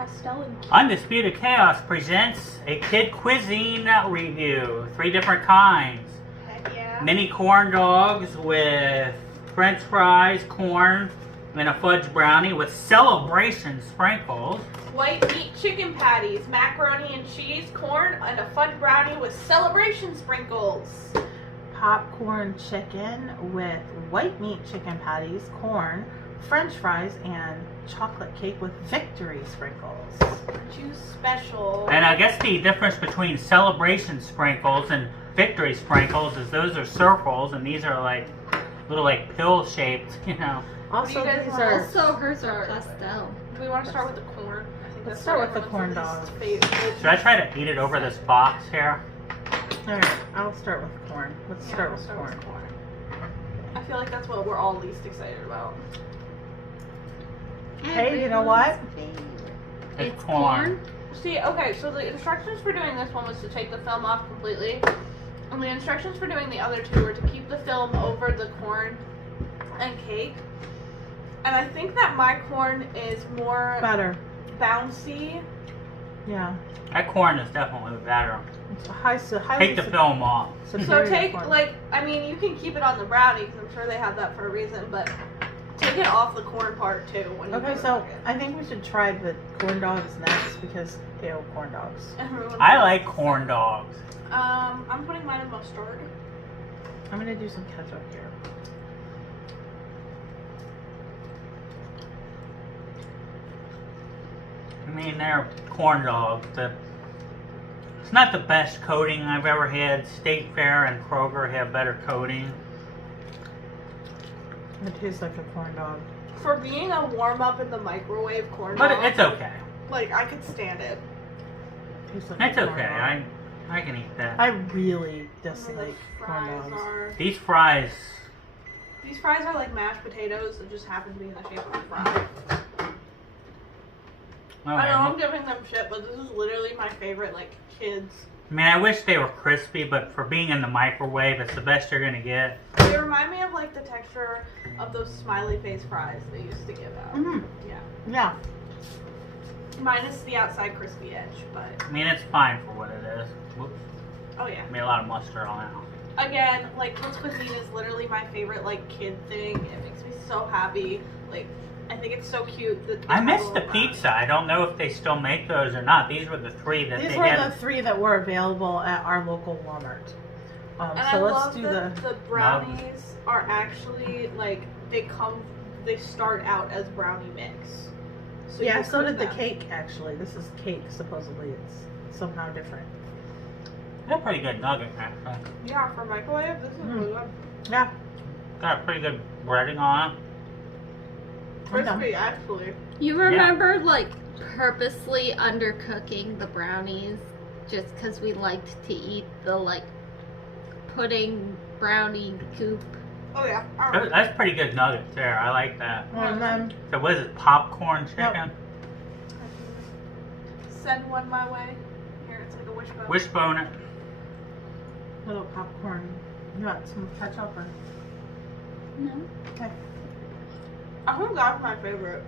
pastel and cute. Undisputed Chaos presents a Kid Cuisine review. 3 different kinds. Heck yeah. Mini corn dogs with french fries, corn, and a fudge brownie with celebration sprinkles. White meat chicken patties, macaroni and cheese, corn, and a fudge brownie with celebration sprinkles. Popcorn chicken with white meat chicken patties, corn, french fries, and chocolate cake with victory sprinkles. Aren't you special? And I guess the difference between celebration sprinkles and victory sprinkles is those are circles and these are like little like pill shaped, you know. Also, you guys these want? are. Also, hers are pastel. Do we want to start with the corn? I think Let's that's start what with the corn everyone's dogs. favorite. Should I try to eat it over this box here? Alright, I'll start with corn. Let's Yeah, start we'll with start corn. with corn. I feel like that's what we're all least excited about. Hey, you know what? It's corn. See, okay, so the instructions for doing this one was to take the film off completely. And the instructions for doing the other two were to keep the film over the corn and cake. And I think that my corn is more Better. bouncy. Yeah. That corn is definitely better. It's a highly Take the film off. So superior take, corn. like, I mean, you can keep it on the brownie because I'm sure they have that for a reason, but take it off the corn part too. When you Okay, put it so back in. I think we should try the corn dogs next because ew, corn dogs. Everyone I else. like corn dogs. I'm putting mine in mustard. I'm gonna do some ketchup here. I mean, they're corn dogs. It's not the best coating I've ever had. State Fair and Kroger have better coating. It tastes like a corn dog. For being a warm up in the microwave corn But dog, it's okay. like, I could stand it. Tastes like It's a corn okay. dog. I can eat that. I really And the dislike corn fries dogs. are. These fries, These fries are like mashed potatoes that just happen to be in the shape of a fry. I know I'm okay. giving them shit, but this is literally my favorite, like, kids. I mean, I wish they were crispy, but for being in the microwave, it's the best you're gonna get. They remind me of, like, the texture of those smiley face fries they used to give out. Mhm. Yeah. Yeah. Minus the outside crispy edge, but, I mean, it's fine for what it is. Whoops. oh yeah. Made a lot of mustard on it. Again, like, Kid Cuisine is literally my favorite, like, kid thing. It makes me so happy. Like, I think it's so cute that they I have missed a the little pizza. I don't know if they still make those or not. These were the 3 that These they were had. the 3 that were available at our local Walmart. And So I let's love do that the brownies are actually, like, they start out as brownie mix. So Yeah, you so cook did the them. cake actually. This is cake, supposedly it's somehow different. They're a pretty good nugget, actually. Yeah, for microwave, this is really good. Yeah. Got a pretty good breading on it. I'm done. Crispy, actually. You remember, like, purposely undercooking the brownies just because we liked to eat the, like, pudding brownie goop? Oh yeah. Alright. That's pretty good nuggets there. I like that. And then So what is it? Popcorn chicken? Yep. Send one my way. Here, it's like a wishbone. Wishbone it. little popcorn. You want some ketchup or? No. Okay. I think that's my favorite.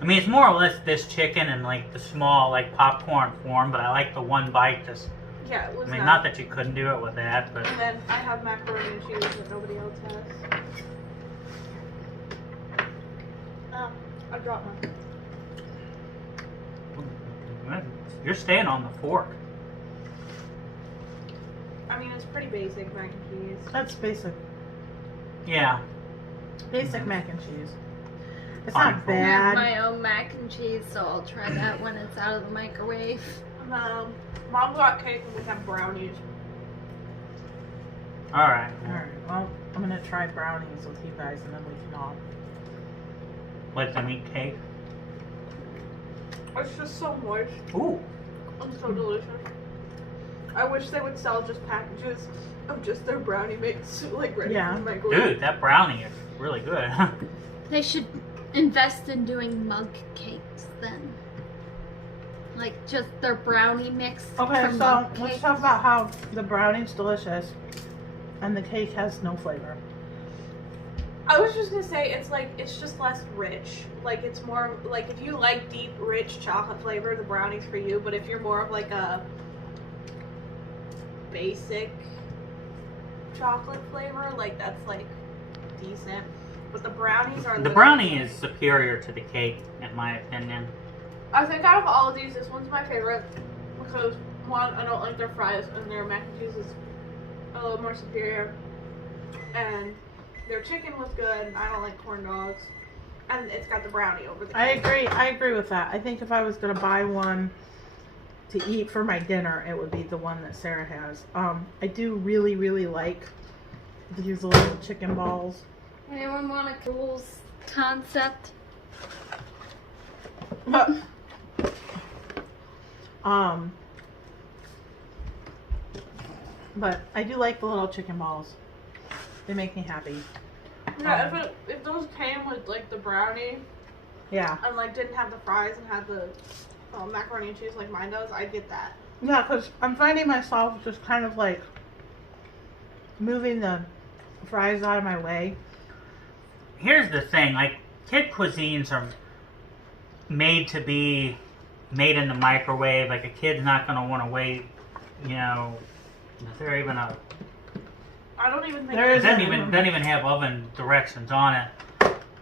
I mean, it's more or less this chicken and like the small like popcorn form, but I like the one bite. Just, Yeah, it was I mean, nice. not that you couldn't do it with that, but And then I have macaroni and cheese that nobody else has. Oh, I dropped mine. you're staying on the fork. I mean, it's pretty basic mac and cheese. That's basic. Yeah. Basic mac and cheese. It's Fine. not I have bad. my own mac and cheese, so I'll try that when it's out of the microwave. Mom got cake and we have brownies. All right. Alright, well, I'm gonna try brownies with you guys and then we can all. Let them eat cake. It's just so moist Ooh. and so delicious. I wish they would sell just packages of just their brownie mix, like ready Yeah. for the microwave. Dude, that brownie is really good. They should invest in doing mug cakes then. Like just their brownie mix. Okay, for so mug let's cakes. talk about how the brownie's delicious and the cake has no flavor. I was just gonna say it's just less rich. Like it's more like if you like deep, rich chocolate flavor, the brownie's for you. But if you're more of like a basic chocolate flavor, like that's like decent. But the brownies are The brownie is superior to the cake, in my opinion. I think out of all of these, this one's my favorite because one, I don't like their fries and their mac and cheese is a little more superior, and their chicken was good. And I don't like corn dogs, and it's got the brownie over the cake. I agree with that. I think if I was gonna buy one to eat for my dinner, it would be the one that Sarah has. I do really, really like these little chicken balls. Anyone want a rules concept? But, but I do like the little chicken balls. They make me happy. Yeah, if those came with like the brownie Yeah. and like didn't have the fries and had the macaroni and cheese like mine does, I'd get that. Yeah, because I'm finding myself just kind of like moving the fries out of my way. Here's the thing, like, Kid Cuisines are made to be made in the microwave. Like, a kid's not going to want to wait, you know, is there even a... I don't even think There It is doesn't even have oven directions on it.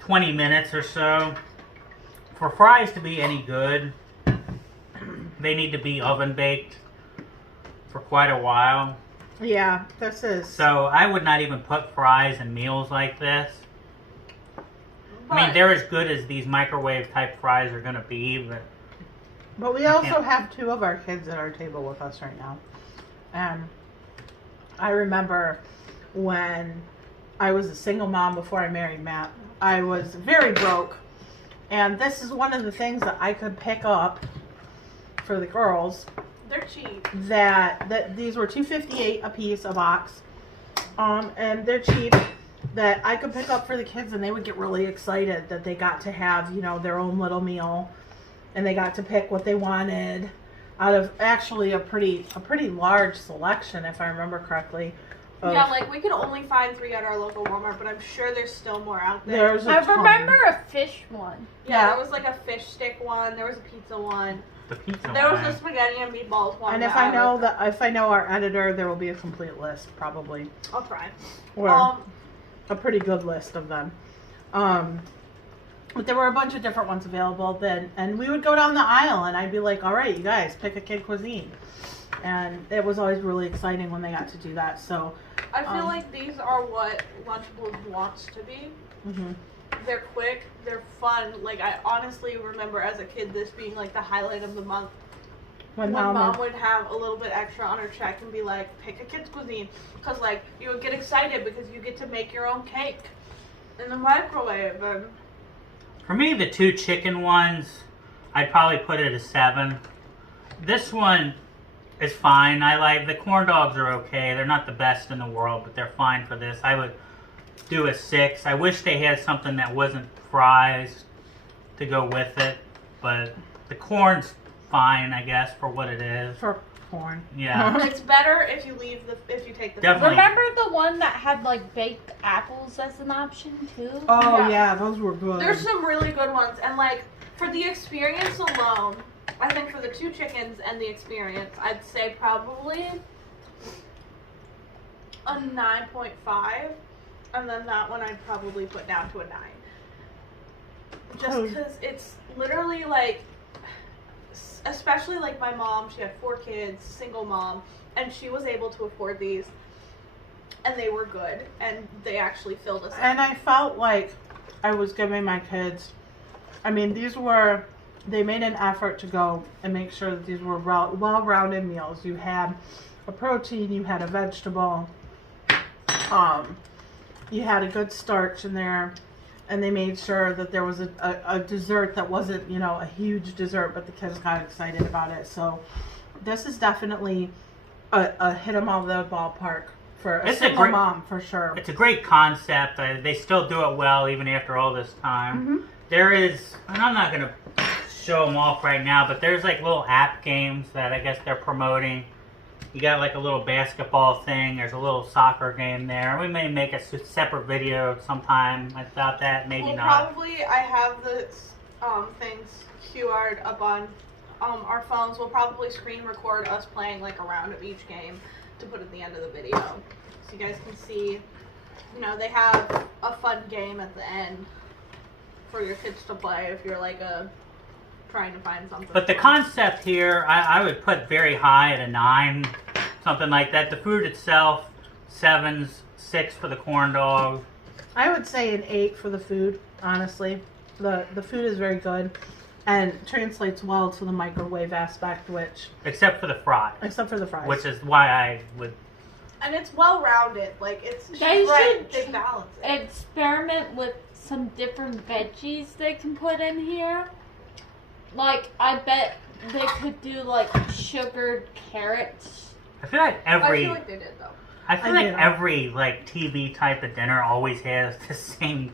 20 minutes or so. For fries to be any good, they need to be oven baked for quite a while. Yeah, this is. So I would not even put fries in meals like this. I mean, But- they're as good as these microwave type fries are going to be, But we also have two of our kids at our table with us right now. And I remember when I was a single mom before I married Matt, I was very broke. And this is one of the things that I could pick up for the girls. they're cheap. That these were $2.58 a piece, a box. And they're cheap. That I could pick up for the kids, and they would get really excited that they got to have, you know, their own little meal, and they got to pick what they wanted out of actually a pretty large selection, if I remember correctly. Yeah, like we could only find 3 at our local Walmart, but I'm sure there's still more out there. There's a I ton. remember a fish one. Yeah, there was like a fish stick one. There was a pizza one. the pizza There was one. a spaghetti and meatballs one. And that if I know our editor, there will be a complete list probably, I'll try. or a pretty good list of them. But there were a bunch of different ones available then, and we would go down the aisle, and I'd be like, "All right, you guys, pick a Kid Cuisine," and it was always really exciting when they got to do that. So, I feel like these are what Lunchables wants to be. mhm. They're quick, they're fun. Like I honestly remember as a kid this being like the highlight of the month. When When Mama, mom would have a little bit extra on her check and be like, pick a Kid's Cuisine. Because, like, you would get excited because you get to make your own cake in the microwave. And For me, the 2 chicken ones, I'd probably put it a 7. This one is fine. I like the corn dogs are okay. They're not the best in the world, but they're fine for this. I would do a 6. I wish they had something that wasn't fries to go with it, but the corn's fine, I guess, for what it is. for corn. Yeah. it's better if you take the Definitely. Remember the one that had like baked apples as an option too? Oh Yeah. yeah, those were good. There's some really good ones. And, like, for the experience alone, I think for the 2 chickens and the experience, I'd say probably a 9.5. And then that one I'd probably put down to a 9. Just because it's literally like, especially like my mom, she had 4 kids, single mom, and she was able to afford these, and they were good, and they actually filled us up. And I felt like I was giving my kids, I mean, they made an effort to go and make sure that these were well-rounded meals. You had a protein, you had a vegetable, you had a good starch in there, and they made sure that there was a dessert that wasn't, you know, a huge dessert, but the kids got excited about it. So this is definitely a hit 'em out of the ballpark for a single mom, for sure. It's a great concept. They still do it well even after all this time. Mm-hmm. There is, and I'm not going to show them off right now, but there's like little app games that I guess they're promoting You got like a little basketball thing. There's a little soccer game there. We may make a separate video sometime about that. Maybe Well, not. probably I have the things QR'd up on our phones. We'll probably screen record us playing like a round of each game to put at the end of the video, so you guys can see. You know, they have a fun game at the end for your kids to play if you're like trying to find something. But the concept here, I would put very high at a 9, something like that. The food itself, 7s, 6 for the corn dog. I would say an 8 for the food, honestly. The food is very good and translates well to the microwave aspect, Except for the fries. except for the fries. Which is why I would... And it's well rounded. Like it's They right, should they balance it. experiment with some different veggies they can put in here. Like, I bet they could do like sugared carrots. I feel like I feel like they did though. I feel I like do. every like TV type of dinner always has the same.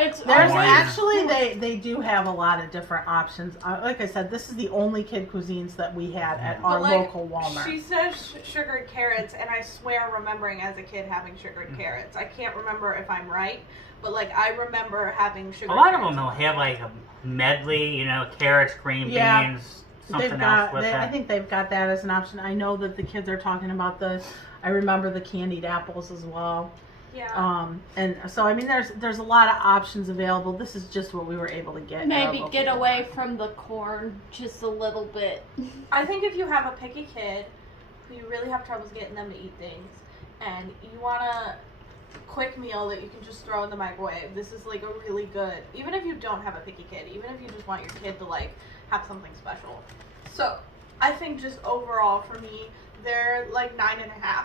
It's There's Oh, actually they do have a lot of different options. Like I said, this is the only Kid Cuisines that we had at our But, like, local Walmart. She says sugared carrots, and I swear remembering as a kid having sugared carrots. I can't remember if I'm right, but like I remember having sugared A lot of carrots. them will have like a medley, you know, carrots, green Yeah. beans, They've something got. else with I that. think they've got that as an option. I know that the kids are talking about the. I remember the candied apples as well. Yeah. And so I mean, there's a lot of options available. This is just what we were able to get. at our maybe local get Walmart. away from the corn just a little bit. I think if you have a picky kid who you really have troubles getting them to eat things, and you want a quick meal that you can just throw in the microwave, this is like a really good. Even if you don't have a picky kid, even if you just want your kid to like have something special. So I think just overall for me, they're like 9.5.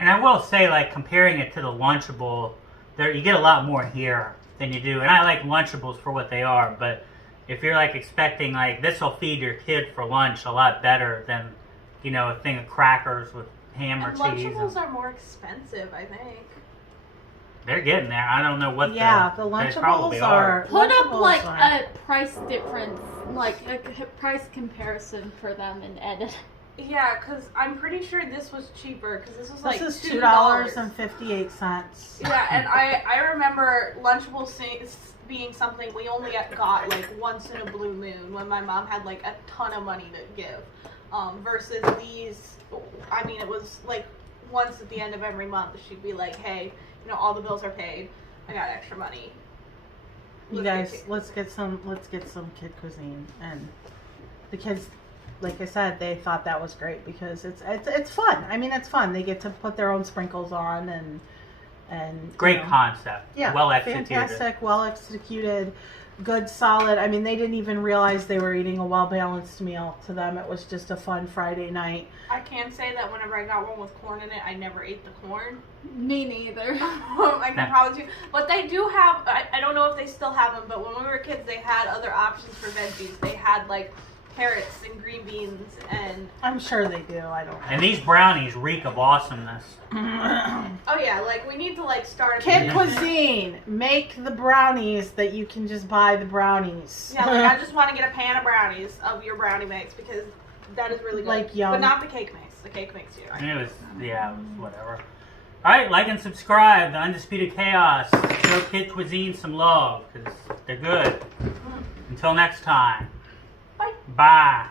And I will say, like, comparing it to the Lunchable, there you get a lot more here than you do. And I like Lunchables for what they are, but if you're, like, expecting, like, this will feed your kid for lunch a lot better than, you know, a thing of crackers with ham or And cheese. Lunchables are more expensive, I think. They're getting there. I don't know what the they probably Lunchables are. Put up Lunchables like are- a price difference, like a price comparison for them and edit. Yeah, because I'm pretty sure this was cheaper, because this was like This is $2. $2.58. Yeah, and I remember Lunchables being something we only got like once in a blue moon when my mom had like a ton of money to give. Versus these, I mean, it was like once at the end of every month she'd be like, hey, you know, all the bills are paid. I got extra money. You Let's guys, get- let's get some Kid Cuisine, and the kids, like I said, they thought that was great because it's fun. I mean, it's fun. They get to put their own sprinkles on and Great you know, concept. yeah, Well executed. fantastic, well executed, good, solid. I mean, they didn't even realize they were eating a well balanced meal. To them, it was just a fun Friday night. I can say that whenever I got one with corn in it, I never ate the corn. Me neither. I can promise you. But they do have, I don't know if they still have them, but when we were kids, they had other options for veggies. They had like carrots and green beans and, I'm sure they do. I don't. And these brownies reek of awesomeness. oh yeah, like we need to like start a Kid business. Cuisine, make the brownies that you can just buy the brownies. Yeah, like I just want to get a pan of brownies of your brownie mix because that is really good. Like yum. But not the cake mix. The cake mix you. It was, yeah, it was whatever. Alright, like and subscribe. The Undisputed Chaos. Show Kid Cuisine some love, because they're good. Until next time. Bye. Bye.